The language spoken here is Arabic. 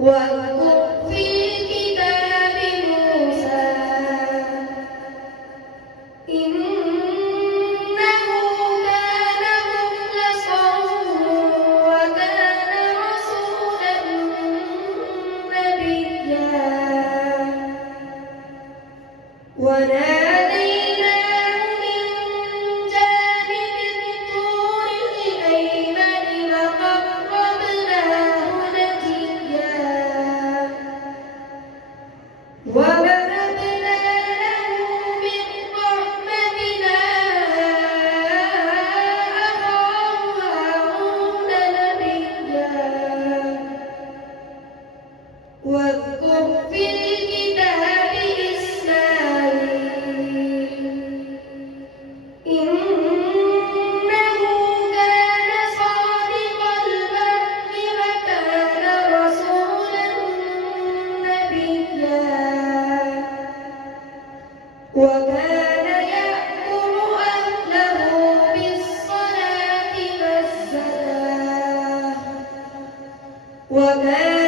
واذكر في الكتاب موسى إنه كان مخلصا وكان رسولا نبيا وناديناه من جانب الطور الأيمن وقربناه نجيا ووهبنا له من رحمتنا أخاه هارون نبيا واذكر في الكتاب إسماعيل إنه كان صادق الوعد وكان رسولا نبيا وكان يأمر أهله بالصلاة والزكاة وكان